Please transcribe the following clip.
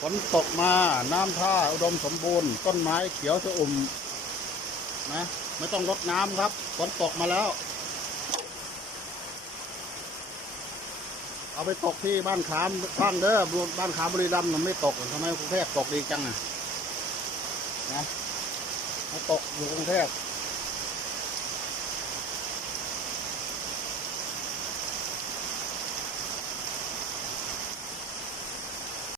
ฝนตกมาน้ำท่าอุดมสมบูรณ์ต้นไม้เขียวชอุ่มนะไม่ต้องรดน้ำครับฝนตกมาแล้ว เอาไปตกที่บ้านขามบ้างเด้อบ้านขามบุรีรัมย์มันไม่ตกทำไมกรุงเทพตกดีจังนะมาตกอยู่กรุงเทพ